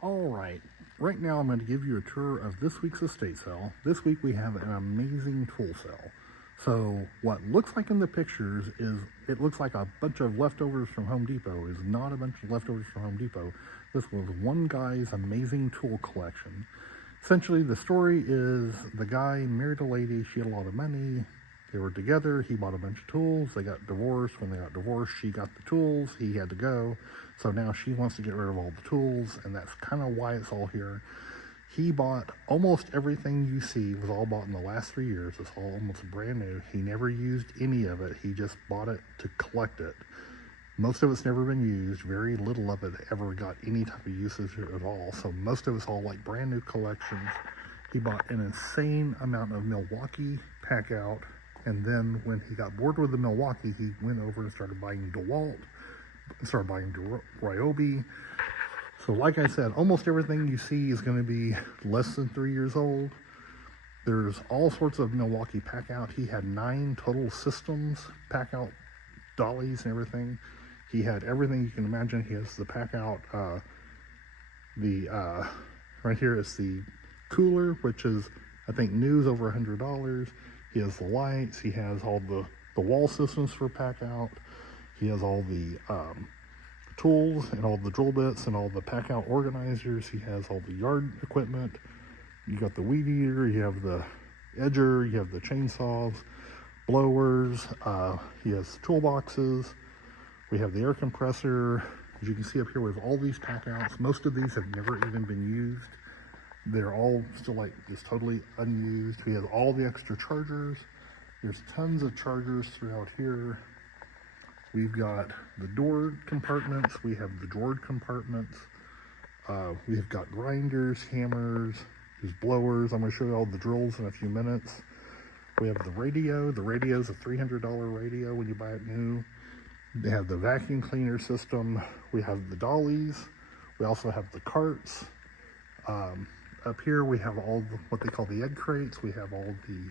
Alright, right now I'm going to give you a tour of this week's estate sale. This week we have an amazing tool sale. So what looks like in the pictures is, it looks like a bunch of leftovers from Home Depot. Is not a bunch of leftovers from Home Depot. This was one guy's amazing tool collection. Essentially the story is the guy married a lady, she had a lot of money, they were together, he bought a bunch of tools, they got divorced. When they got divorced, she got the tools, he had to go. So now she wants to get rid of all the tools, and that's kind of why it's all here. He bought almost everything you see was all bought in the last 3 years. It's all almost brand new. He never used any of it. He just bought it to collect it. Most of it's never been used. Very little of it ever got any type of usage at all. So most of it's all like brand new collections. He bought an insane amount of Milwaukee pack out. And then when he got bored with the Milwaukee, he went over and started buying DeWalt, started buying Ryobi. So like I said, almost everything you see is going to be less than 3 years old. There's all sorts of Milwaukee pack out. He had 9 total systems, pack out dollies and everything. He had everything you can imagine. He has the pack out, right here is the cooler, which is, I think, new is over $100. He has the lights. He has all the wall systems for pack out. He has all the tools and all the drill bits and all the pack out organizers. He has all the yard equipment. You got the weed eater, you have the edger, you have the chainsaws, blowers. He has toolboxes. We have the air compressor. As you can see up here, we have all these pack outs. Most of these have never even been used. They're all still like just totally unused. We have all the extra chargers. There's tons of chargers throughout here. We've got the door compartments. We have the drawer compartments. We've got grinders, hammers, there's blowers. I'm going to show you all the drills in a few minutes. We have the radio. The radio is a $300 radio when you buy it new. They have the vacuum cleaner system. We have the dollies. We also have the carts. Up here we have all what they call the egg crates. We have all the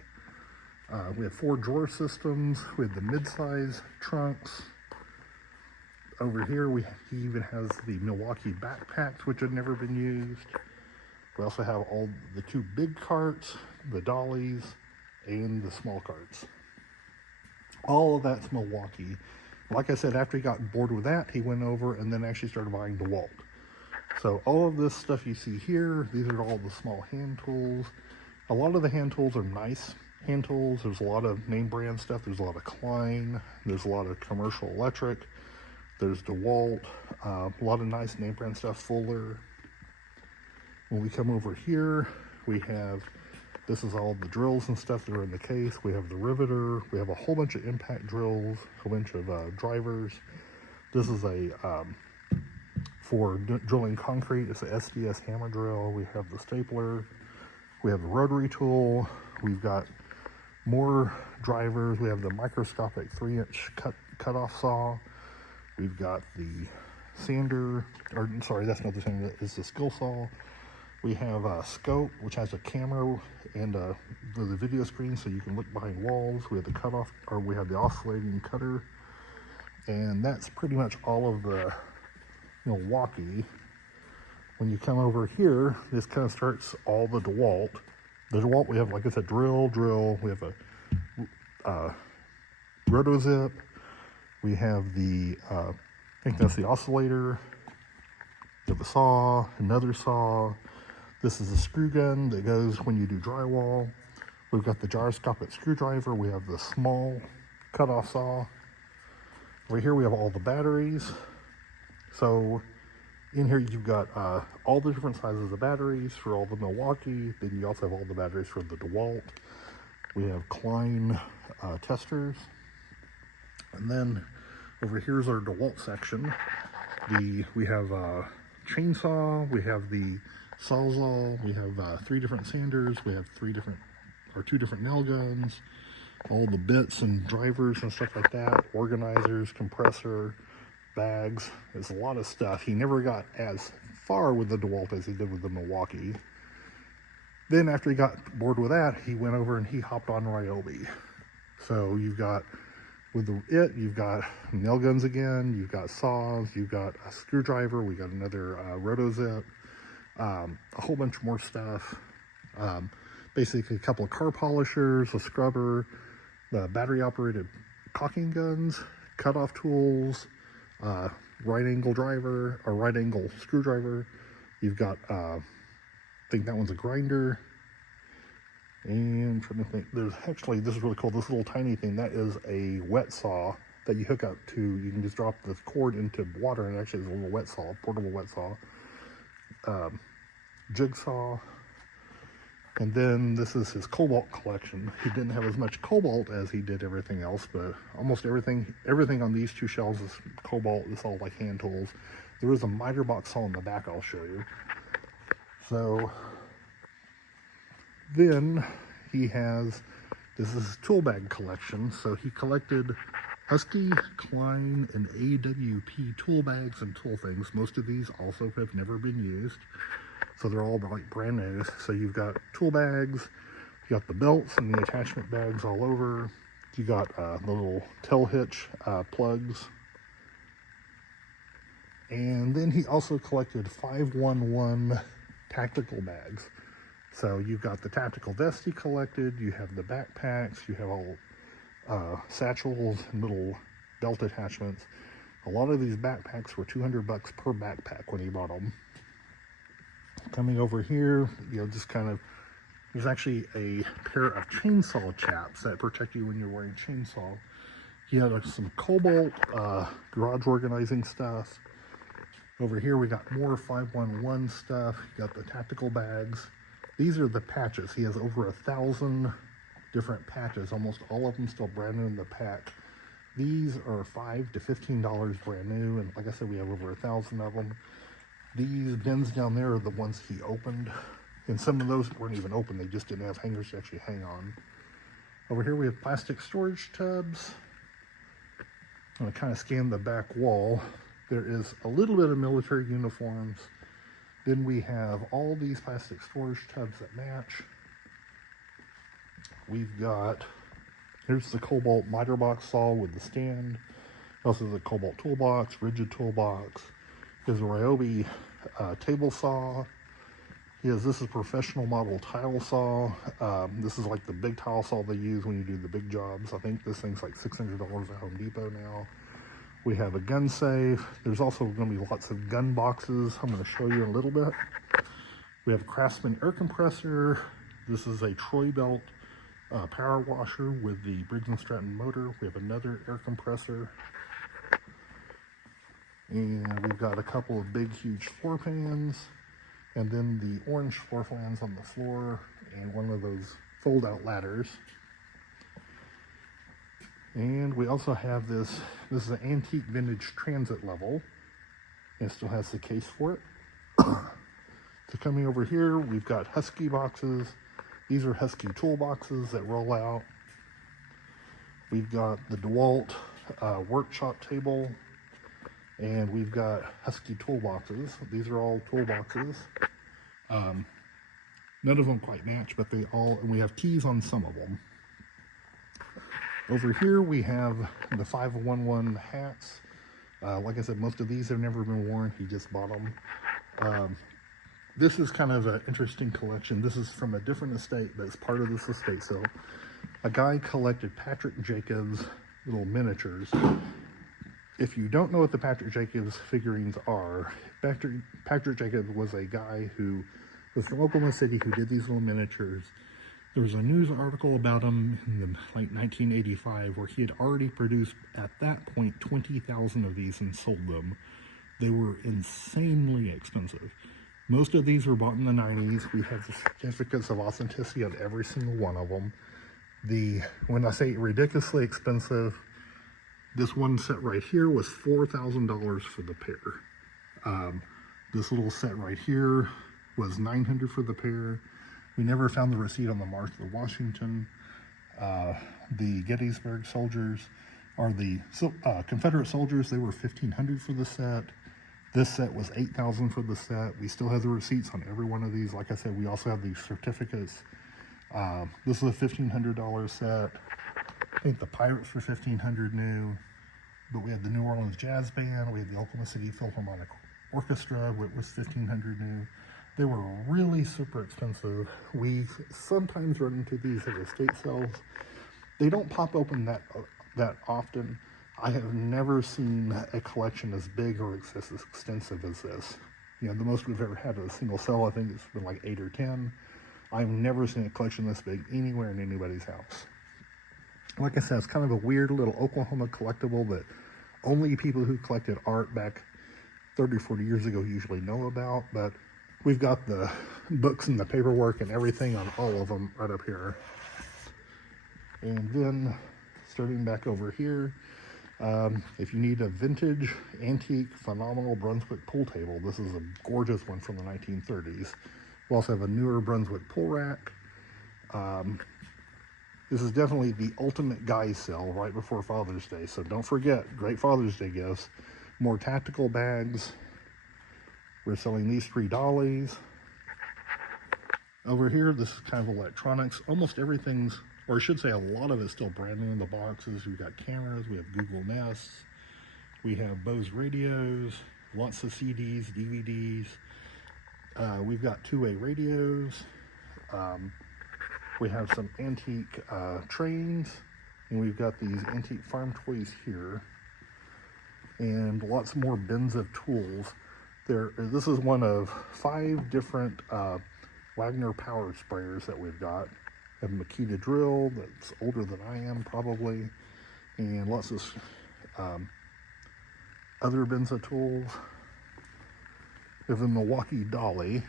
we have 4 drawer systems. We have the mid-size trunks. Over here he even has the Milwaukee backpacks, which have never been used. We also have all the 2 big carts, the dollies, and the small carts. All of that's Milwaukee. Like I said, after he got bored with that, he went over and then actually started buying DeWalt. So all of this stuff you see here, these are all the small hand tools. A lot of the hand tools are nice hand tools. There's a lot of name brand stuff. There's a lot of Klein. There's a lot of commercial electric. There's DeWalt. A lot of nice name brand stuff, Fuller. When we come over here, we have, this is all the drills and stuff that are in the case. We have the riveter. We have a whole bunch of impact drills, a whole bunch of drivers. This is a, for drilling concrete, it's a SDS hammer drill. We have the stapler. We have the rotary tool. We've got more drivers. We have the microscopic 3-inch cut-off saw. We've got the sander, or sorry, that's not the sander, it's the skill saw. We have a scope, which has a camera and the video screen so you can look behind walls. We have the cutoff, or we have the oscillating cutter. And that's pretty much all of the Milwaukee. When you come over here, this kind of starts all the DeWalt. The DeWalt, we have, like I said, drill. We have a rotozip. We have the, I think that's the oscillator. We have a saw, another saw. This is a screw gun that goes when you do drywall. We've got the gyroscopic screwdriver. We have the small cutoff saw. Over here we have all the batteries. So in here you've got all the different sizes of batteries for all the Milwaukee. Then you also have all the batteries for the DeWalt. We have Klein testers. And then over here's our DeWalt section. We have chainsaw, we have the sawzall, we have 3 different sanders, we have 2 different nail guns, all the bits and drivers and stuff like that, organizers, compressor, bags. There's a lot of stuff. He never got as far with the DeWalt as he did with the Milwaukee. Then after he got bored with that, he went over and he hopped on Ryobi. So you've got, you've got nail guns again, you've got saws, you've got a screwdriver, we got another rotozip, a whole bunch more stuff. Basically a couple of car polishers, a scrubber, the battery operated caulking guns, cutoff tools, right angle driver, or right angle screwdriver. You've got, I think that one's a grinder. And I'm trying to think, there's actually, this is really cool, this little tiny thing, that is a wet saw that you hook up to. You can just drop the cord into water and actually it's a little wet saw, portable wet saw. Jigsaw. And then this is his cobalt collection. He didn't have as much cobalt as he did everything else, but almost everything on these two shelves is cobalt. It's all like hand tools. There is a miter box saw in the back I'll show you. So then he has, this is his tool bag collection. So he collected Husky, Klein, and AWP tool bags and tool things. Most of these also have never been used. So they're all like brand new. So you've got tool bags, you got the belts and the attachment bags all over. You got the little tail hitch plugs. And then he also collected 511 tactical bags. So you've got the tactical vest he collected, you have the backpacks, you have all satchels and little belt attachments. A lot of these backpacks were $200 per backpack when he bought them. Coming over here, you know, just kind of, there's actually a pair of chainsaw chaps that protect you when you're wearing chainsaw. He had some cobalt garage organizing stuff. Over here we got more 511 stuff. You got the tactical bags. These are the patches. He has over 1,000 different patches, almost all of them still brand new in the pack. These are $5 to $15 brand new, and like I said, we have over 1,000 of them. These bins down there are the ones he opened, and some of those weren't even open, they just didn't have hangers to actually hang on. Over here we have plastic storage tubs. I'm going to kind of scan the back wall. There is a little bit of military uniforms. Then we have all these plastic storage tubs that match. We've got, here's the cobalt miter box saw with the stand. Also the cobalt toolbox, rigid toolbox. Here's a Ryobi table saw. This is a professional model tile saw. This is like the big tile saw they use when you do the big jobs. I think this thing's like $600 at Home Depot now. We have a gun safe. There's also going to be lots of gun boxes. I'm going to show you in a little bit. We have a Craftsman air compressor. This is a Troy Belt power washer with the Briggs & Stratton motor. We have another air compressor. And we've got a couple of big, huge floor pans. And then the orange floor fans on the floor. And one of those fold-out ladders. And we also have this is an antique vintage transit level. It still has the case for it. So coming over here, we've got Husky boxes. These are Husky toolboxes that roll out. We've got the DeWalt workshop table. And we've got Husky toolboxes. These are all toolboxes. None of them quite match, but they all, and we have keys on some of them. Over here we have the 511 hats. Like I said, most of these have never been worn. He just bought them. This is kind of an interesting collection. This is from a different estate, but it's part of this estate sale. A guy collected Patrick Jacobs little miniatures. If you don't know what the Patrick Jacobs figurines are, Patrick Jacobs was a guy who was from Oklahoma City who did these little miniatures. There was a news article about him in like 1985 where he had already produced, at that point, 20,000 of these and sold them. They were insanely expensive. Most of these were bought in the 90s. We have the certificates of authenticity on every single one of them. When I say ridiculously expensive, this one set right here was $4,000 for the pair. This little set right here was $900 for the pair. We never found the receipt on the March of Washington. The Gettysburg soldiers, or the Confederate soldiers, they were $1,500 for the set. This set was $8,000 for the set. We still have the receipts on every one of these. Like I said, we also have these certificates. This is a $1,500 set. I think the Pirates were $1,500 new. But we had the New Orleans Jazz Band. We had the Oklahoma City Philharmonic Orchestra, which was $1,500 new. They were really super expensive. We sometimes run into these at estate sales. They don't pop open that often. I have never seen a collection as big or as extensive as this. You know, the most we've ever had at a single sale, I think it's been like 8 or 10. I've never seen a collection this big anywhere in anybody's house. Like I said, it's kind of a weird little Oklahoma collectible that only people who collected art back 30, 40 years ago usually know about, but we've got the books and the paperwork and everything on all of them right up here. And then starting back over here, if you need a vintage, antique, phenomenal Brunswick pool table, this is a gorgeous one from the 1930s. We also have a newer Brunswick pool rack. This is definitely the ultimate guy sale right before Father's Day. So don't forget, great Father's Day gifts. More tactical bags. We're selling these 3 dollies. Over here, this is kind of electronics. Almost everything's, or I should say a lot of it's still brand new in the boxes. We've got cameras, we have Google Nests, we have Bose radios, lots of CDs, DVDs. We've got 2-way radios. We have some antique trains, and we've got these antique farm toys here, and lots more bins of tools. This is one of 5 different Wagner power sprayers that we've got. We have a Makita drill that's older than I am probably, and lots of other bins of tools. We have a Milwaukee dolly,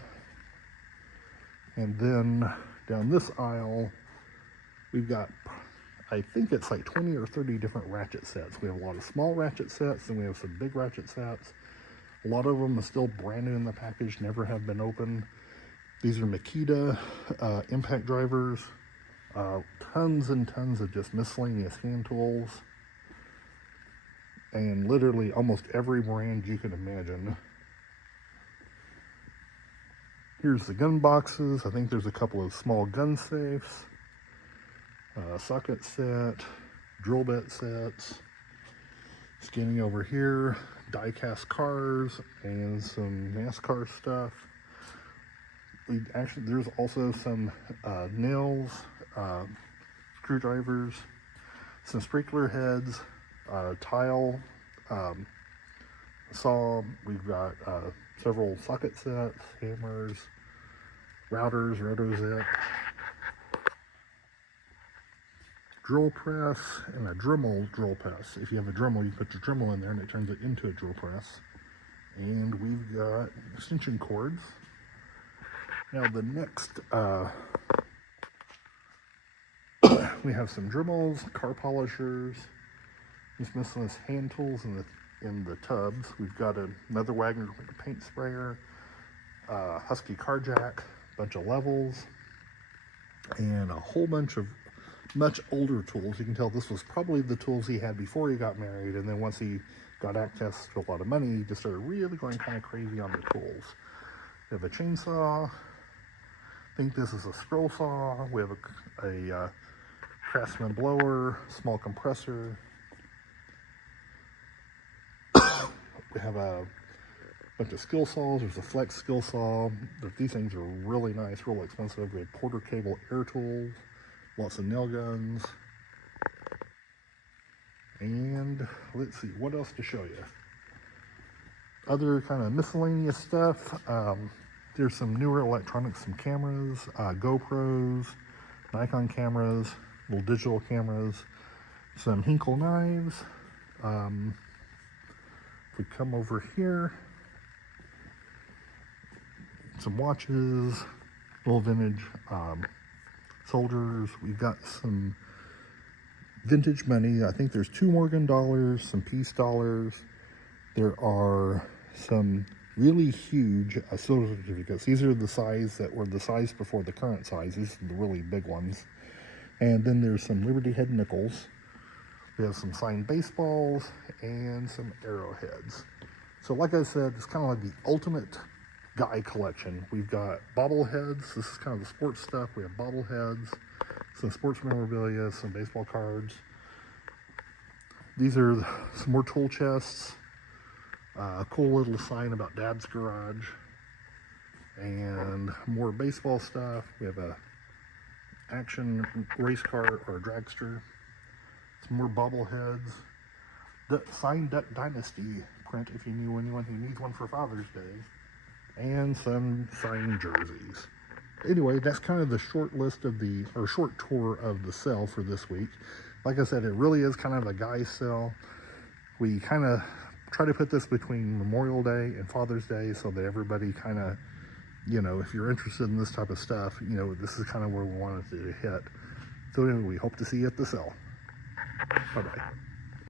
and then down this aisle, we've got, I think it's like 20 or 30 different ratchet sets. We have a lot of small ratchet sets, and we have some big ratchet sets. A lot of them are still brand new in the package, never have been opened. These are Makita impact drivers. Tons and tons of just miscellaneous hand tools. And literally almost every brand you can imagine. Here's the gun boxes. I think there's a couple of small gun safes, socket set, drill bit sets. Scanning over here, die-cast cars and some NASCAR stuff. There's also some nails, screwdrivers, some sprinkler heads, tile, saw. We've got several socket sets, hammers, routers, rotozip, drill press, and a Dremel drill press. If you have a Dremel, you put your Dremel in there and it turns it into a drill press. And we've got extension cords. Now the next, we have some Dremels, car polishers, just miscellaneous hand tools in the tubs. We've got another Wagner paint sprayer, Husky car jack, bunch of levels, and a whole bunch of much older tools. You can tell this was probably the tools he had before he got married, and then once he got access to a lot of money, he just started really going kind of crazy on the tools. We have a chainsaw. I think this is a scroll saw. We have a Craftsman blower, small compressor. We have a bunch of skill saws. There's a flex skill saw. These things are really nice, real expensive. We have Porter cable air tools, lots of nail guns. And let's see, what else to show you? Other kind of miscellaneous stuff. There's some newer electronics, some cameras, GoPros, Nikon cameras, little digital cameras, some Hinkle knives. If we come over here, some watches, little vintage soldiers. We've got some vintage money. I think there's 2 Morgan dollars, some Peace dollars. There are some really huge silver certificates. These are the size that were the size before the current size. These are the really big ones. And then there's some Liberty Head nickels. We have some signed baseballs and some arrowheads. So like I said, it's kind of like the ultimate guy collection. We've got bobbleheads. This is kind of the sports stuff. We have bobbleheads, some sports memorabilia, some baseball cards. These are some more tool chests. A cool little sign about Dad's garage. and more baseball stuff. We have a action race car or dragster. Some more bobbleheads. The signed Duck Dynasty print if you knew anyone who needs one for Father's Day. And some signed jerseys. Anyway, that's kind of the short list of the, or short tour of the sale for this week. Like I said, it really is kind of a guy's sale. We kind of try to put this between Memorial Day and Father's Day so that everybody kind of, you know, if you're interested in this type of stuff, you know, this is kind of where we wanted to hit. So anyway, we hope to see you at the sale. Bye-bye.